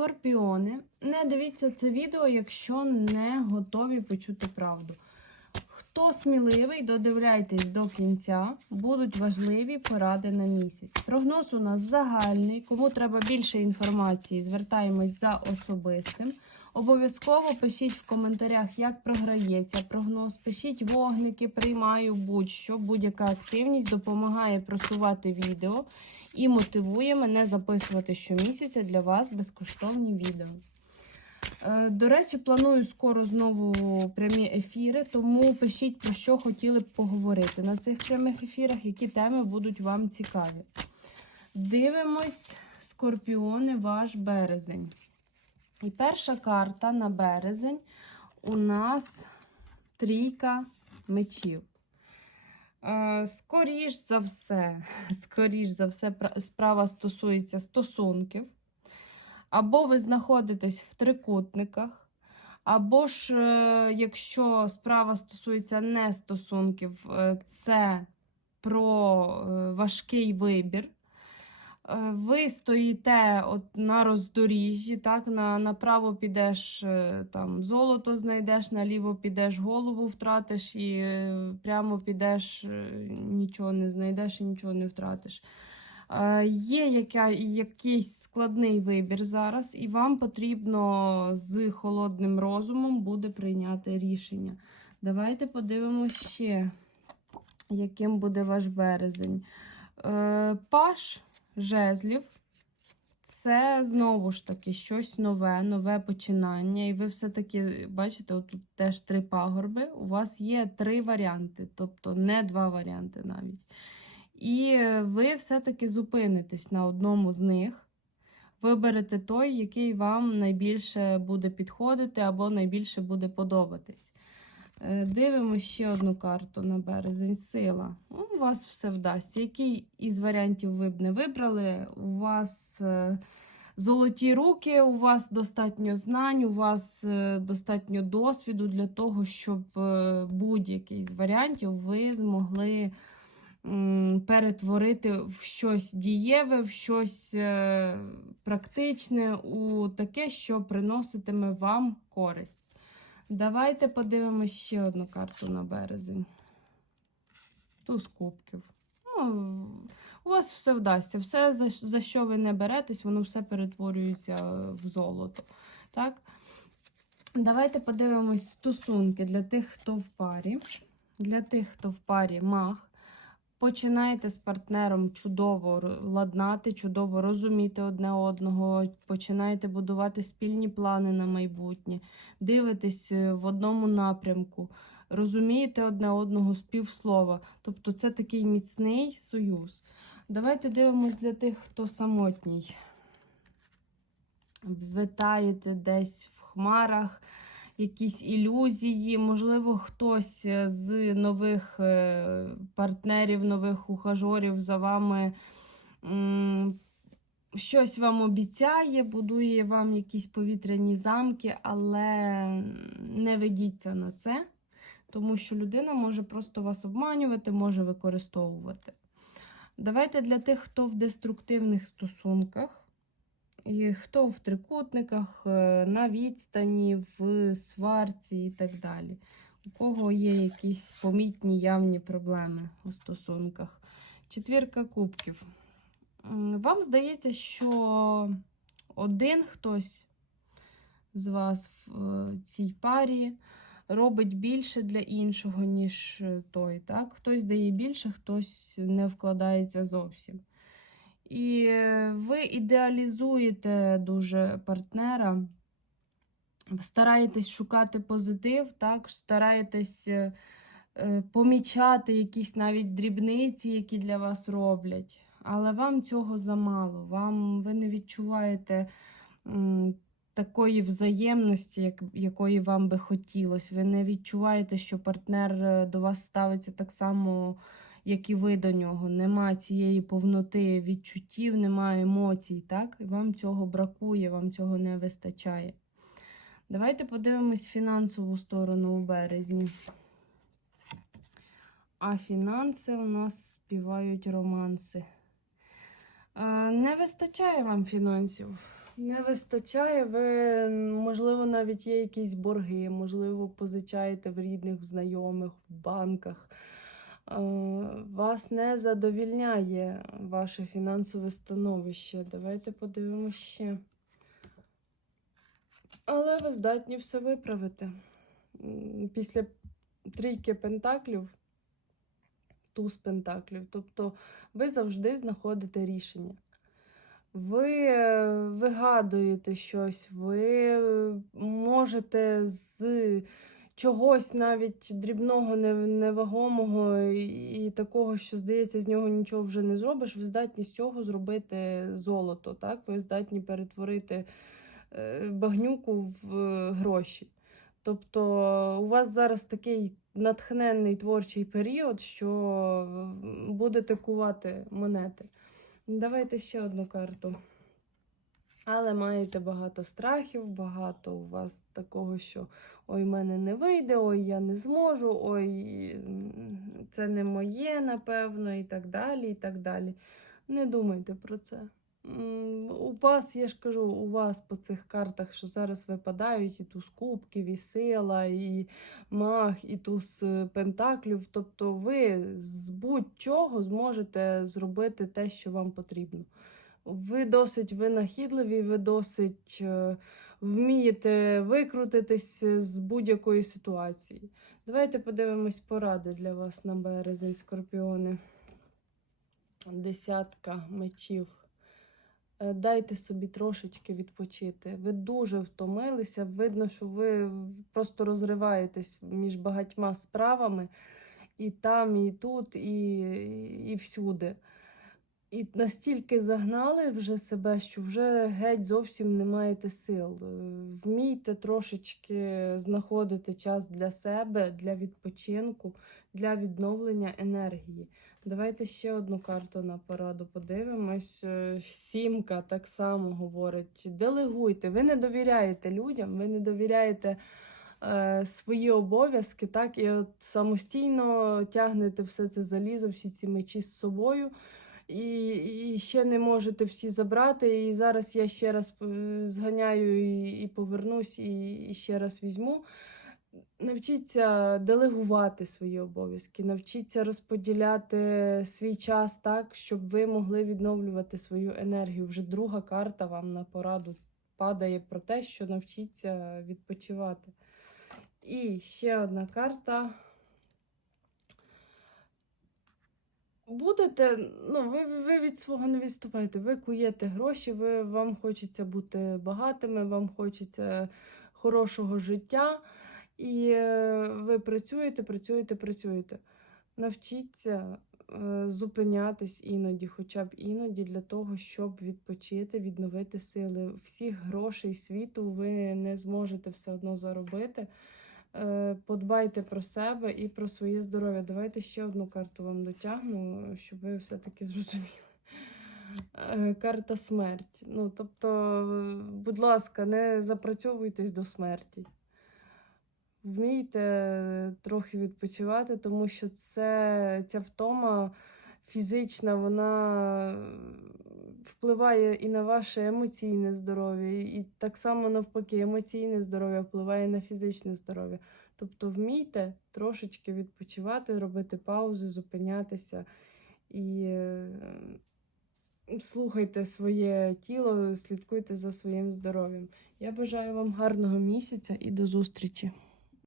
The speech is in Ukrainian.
Скорпіони, не дивіться це відео, якщо не готові почути правду. Хто сміливий, додивляйтесь до кінця, будуть важливі поради на місяць. Прогноз у нас загальний. Кому треба більше інформації, звертаємось за особистим. Обов'язково пишіть в коментарях, як програється прогноз. Пишіть вогники, приймаю будь-що, будь-яка активність допомагає просувати відео і мотивує мене записувати щомісяця для вас безкоштовні відео. Е, До речі, планую скоро знову прямі ефіри, тому пишіть про що хотіли б поговорити на цих прямих ефірах, які теми будуть вам цікаві. Дивимось, скорпіони, ваш березень. І перша карта на березень у нас трійка мечів. Е, Скоріш за все, скоріш за все, справа стосується стосунків. Або ви знаходитесь в трикутниках, або ж, е, якщо справа стосується не стосунків, е, це про важкий вибір. Е, Ви стоїте от на роздоріжжі, так, на, направо підеш е, там, золото знайдеш, наліво підеш голову втратиш, і е, прямо підеш, нічого не знайдеш і нічого не втратиш. Є яка, якийсь складний вибір зараз, і вам потрібно з холодним розумом буде прийняти рішення. Давайте подивимося ще, яким буде ваш березень. Паш жезлів. Це знову ж таки щось нове, нове починання. І ви все-таки бачите, отут теж три пагорби. У вас є три варіанти, тобто не два варіанти навіть. І ви все-таки зупинитесь на одному з них. Виберете той, який вам найбільше буде підходити або найбільше буде подобатись. Е, Дивимося ще одну карту на березень. Сила. Ну, У вас все вдасться. Який із варіантів ви б не вибрали? У вас е, золоті руки, у вас достатньо знань, у вас е, достатньо досвіду для того, щоб будь-який з варіантів ви змогли перетворити в щось дієве, в щось практичне, у таке, що приноситиме вам користь. Давайте подивимось ще одну карту на березень. Туз кубків. Ну, у вас все вдасться. Все, за, за що ви не беретесь, воно все перетворюється в золото. Так? Давайте подивимось стосунки для тих, хто в парі. Для тих, хто в парі мах. Починайте з партнером чудово ладнати, чудово розуміти одне одного, починайте будувати спільні плани на майбутнє, дивитесь е, в одному напрямку, розумієте одне одного з півслова. Тобто це такий міцний союз. Давайте дивимось для тих, хто самотній. Витаєте десь в хмарах, якісь ілюзії, можливо, хтось е, з нових е, партнерів, нових ухажорів за вами щось вам обіцяє, будує вам якісь повітряні замки, але не ведіться на це, тому що людина може просто вас обманювати, може використовувати. Давайте для тих, хто в деструктивних стосунках. І хто в трикутниках, е, на відстані, в сварці і так далі. У кого є якісь помітні явні проблеми у стосунках. Четвірка кубків. Вам здається, що один хтось з вас в е, цій парі робить більше для іншого, ніж той. Так? Хтось дає більше, хтось не вкладається зовсім. І е, ви ідеалізуєте дуже партнера, стараєтесь шукати позитив, так? стараєтесь е, е, помічати якісь навіть дрібниці, які для вас роблять. Але вам цього замало. Вам, ви не відчуваєте такої взаємності, як, якої вам би хотілося. Ви не відчуваєте, що партнер до вас ставиться так само як і ви до нього. Нема цієї повноти відчуттів, немає емоцій, так? І вам цього бракує, вам цього не вистачає. Давайте подивимось фінансову сторону у березні. А фінанси у нас співають романси. Е, Не вистачає вам фінансів. Не вистачає, ви, можливо, навіть є якісь борги, можливо, позичаєте в рідних, знайомих, в банках. Е, Вас не задовільняє ваше фінансове становище. Давайте подивимося ще. Але ви здатні все виправити. Після трійки пентаклів, туз пентаклів. Тобто ви завжди знаходите рішення. Ви е, вигадуєте щось, ви е, можете з чогось навіть дрібного, невагомого і, такого, що здається, з нього нічого вже не зробиш. Ви здатні з цього зробити золото. Так? Ви здатні перетворити е, багнюку в е, гроші. Тобто у вас зараз такий натхненний творчий період, що будете кувати монети. Давайте ще одну карту. Але маєте багато страхів, багато у вас такого, що ой, в мене не вийде, ой, я не зможу, ой, це не моє, напевно, і так далі. і так далі. Не думайте про це. У вас, я ж кажу, у вас по цих картах, що зараз випадають, і туз кубків, і сила, і маг, і туз е, пентаклів. Тобто ви з будь-чого зможете зробити те, що вам потрібно. Ви досить винахідливі, ви досить е, вмієте викрутитись з будь-якої ситуації. Давайте подивимось поради для вас на березень, скорпіони. Десятка мечів. Е, Дайте собі трошечки відпочити. Ви дуже втомилися. Видно, що ви просто розриваєтесь між багатьма справами і там, і тут, і, і всюди. І настільки загнали вже себе, що вже геть зовсім не маєте сил. Е, Вмійте трошечки знаходити час для себе, для відпочинку, для відновлення енергії. Давайте ще одну карту на пораду подивимось. Е, Сімка так само говорить: делегуйте. Ви не довіряєте людям, ви не довіряєте е, свої обов'язки, так, і от самостійно тягнете все це залізо, всі ці мечі з собою. І, і ще не можете всі забрати. І зараз я ще раз е, зганяю і, і повернусь, і, і ще раз візьму. Навчіться делегувати свої обов'язки, навчіться розподіляти свій час так, щоб ви могли відновлювати свою енергію. Вже друга карта вам на пораду падає про те, що навчіться відпочивати. І ще одна карта. Будете, ну, ви, ви від свого не відступаєте, ви куєте гроші, ви, вам хочеться бути багатими, вам хочеться хорошого життя. І е, ви працюєте, працюєте, працюєте. Навчіться е, зупинятись іноді, хоча б іноді, для того, щоб відпочити, відновити сили. Всіх грошей світу ви не зможете все одно заробити. Е, Подбайте про себе і про своє здоров'я. Давайте ще одну карту вам дотягну, щоб ви все-таки зрозуміли. Е, Карта смерть. Ну, тобто, будь ласка, не запрацьовуйтесь до смерті. Вмійте трохи відпочивати, тому що це, ця втома фізична, вона впливає і на ваше емоційне здоров'я, і так само навпаки, емоційне здоров'я впливає на фізичне здоров'я. Тобто вмійте трошечки відпочивати, робити паузи, зупинятися і е, слухайте своє тіло, слідкуйте за своїм здоров'ям. Я бажаю вам гарного місяця і до зустрічі!